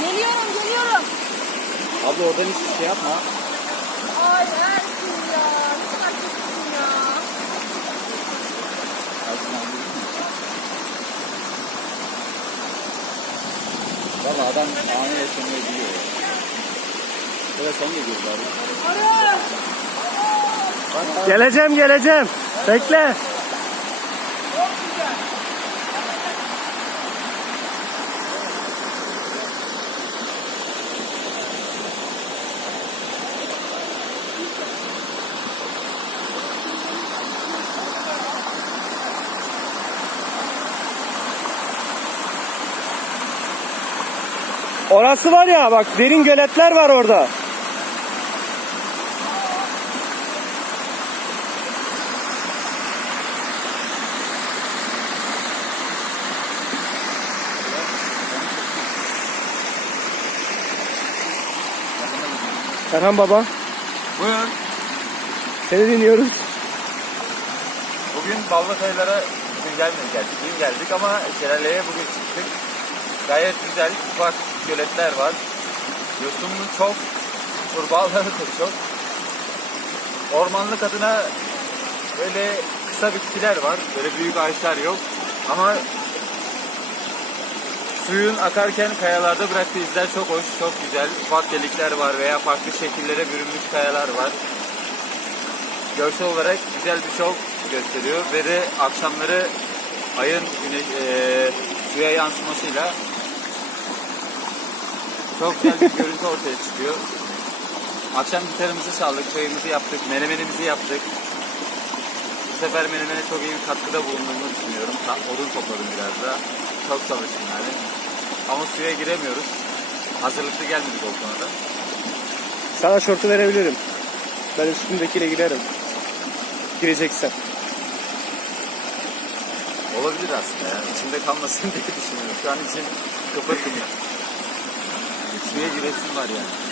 Geliyorum, geliyorum. Abi oradan hiçbir şey yapma. Ay Ersin ya. Ne kadar kötüsün ya. Valla adam ani yaşamayı biliyor ya. Böyle sen geliyoruz abi. Geleceğim. Bekle. Orası var ya, bak derin göletler var orada. Erhan baba, Buyur. seni dinliyoruz. Bugün Ballıkayılara dün geldik ama şelaleye bugün çıktık. Gayet güzel, ufak göletler var. Yosunlu çok, kurbağaları da çok. Ormanlık adına böyle kısa bitkiler var. Böyle büyük ağaçlar yok. Ama suyun akarken kayalarda bıraktığı izler çok hoş, çok güzel. Ufak delikler var veya farklı şekillere bürünmüş kayalar var. Görsel olarak güzel bir şov gösteriyor ve de akşamları ayın suya yansımasıyla çok güzel bir görüntü ortaya çıkıyor. Akşam gitarımızı çaldık, çayımızı yaptık, menemenimizi yaptık. Bu sefer menemene çok iyi bir katkıda bulunduğumu düşünüyorum. Odun topladım biraz da. Çok çalıştım yani. Ama suya giremiyoruz. Hazırlıklı gelmedik o konuda. Sana şortu verebilirim. Ben üstündekiyle girerim. Gireceksen. Olabilir aslında ya. İçimde kalmasın diye düşünüyorum. Şu an için kıpır kıpır. Suya giresim var yani.